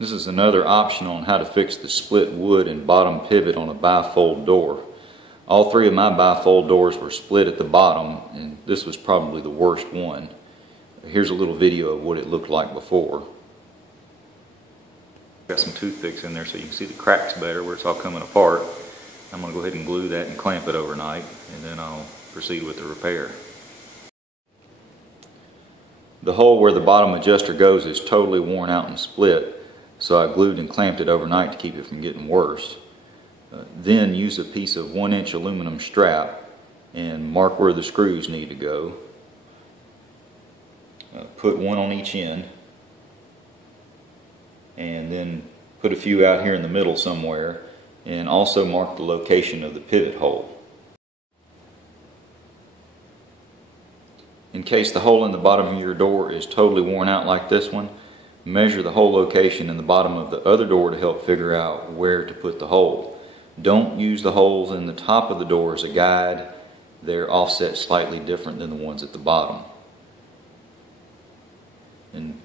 This is another option on how to fix the split wood and bottom pivot on a bifold door. All three of my bifold doors were split at the bottom, and this was probably the worst one. Here's a little video of what it looked like before. Got some toothpicks in there so you can see the cracks better where it's all coming apart. I'm going to go ahead and glue that and clamp it overnight, and then I'll proceed with the repair. The hole where the bottom adjuster goes is totally worn out and split, so I glued and clamped it overnight to keep it from getting worse. Then use a piece of 1-inch aluminum strap and mark where the screws need to go. Put one on each end, and then put a few out here in the middle somewhere, and also mark the location of the pivot hole. In case the hole in the bottom of your door is totally worn out like this one, measure the hole location in the bottom of the other door to help figure out where to put the hole. Don't use the holes in the top of the door as a guide. They're offset slightly different than the ones at the bottom. And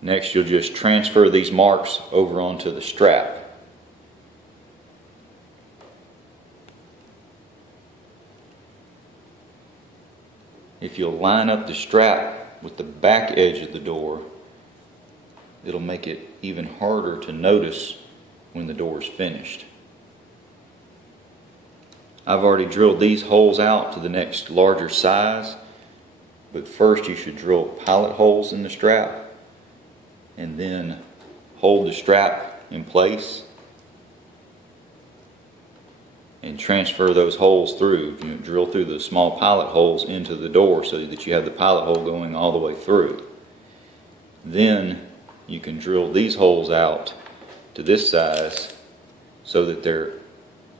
next you'll just transfer these marks over onto the strap. If you'll line up the strap with the back edge of the door, it'll make it even harder to notice when the door is finished. I've already drilled these holes out to the next larger size, but first you should drill pilot holes in the strap and then hold the strap in place and transfer those holes through. You drill through the small pilot holes into the door so that you have the pilot hole going all the way through. Then you can drill these holes out to this size so that they're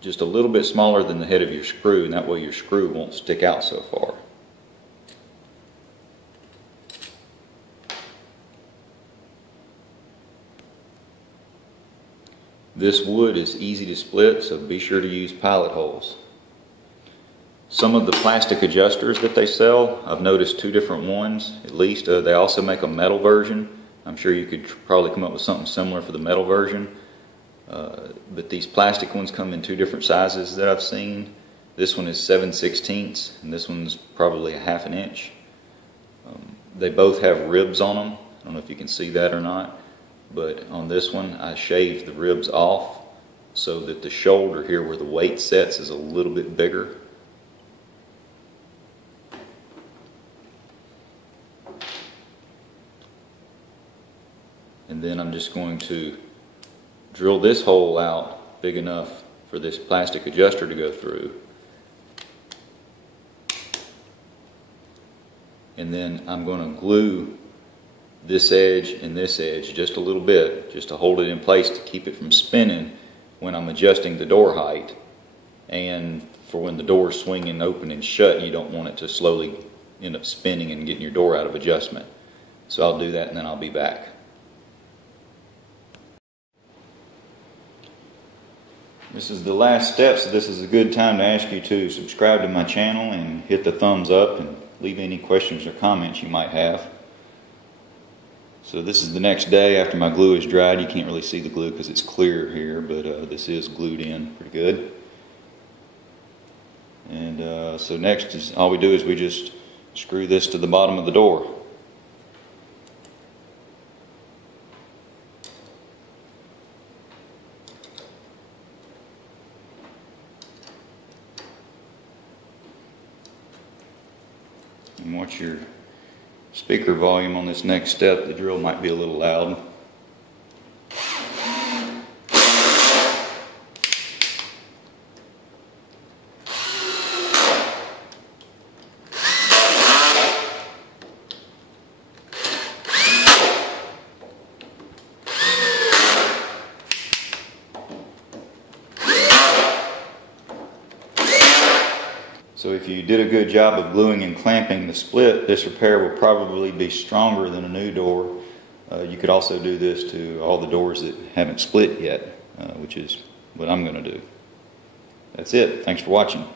just a little bit smaller than the head of your screw, and that way your screw won't stick out so far. This wood is easy to split, so be sure to use pilot holes. Some of the plastic adjusters that they sell, I've noticed two different ones at least. They also make a metal version. I'm sure you could probably come up with something similar for the metal version. But these plastic ones come in two different sizes that I've seen. This one is 7/16 and this one's probably 1/2 inch. They both have ribs on them. I don't know if you can see that or not. But on this one, I shaved the ribs off so that the shoulder here where the weight sets is a little bit bigger. And then I'm just going to drill this hole out big enough for this plastic adjuster to go through. And then I'm going to glue this edge and this edge just a little bit, just to hold it in place to keep it from spinning when I'm adjusting the door height. And for when the door is swinging open and shut, you don't want it to slowly end up spinning and getting your door out of adjustment. So I'll do that and then I'll be back. This is the last step, so this is a good time to ask you to subscribe to my channel and hit the thumbs up and leave any questions or comments you might have. So this is the next day after my glue is dried. You can't really see the glue because it's clear here, but this is glued in pretty good. And so next is all we do is we just screw this to the bottom of the door. And watch your speaker volume on this next step. The drill might be a little loud. So if you did a good job of gluing and clamping the split, this repair will probably be stronger than a new door. You could also do this to all the doors that haven't split yet, which is what I'm going to do. That's it. Thanks for watching.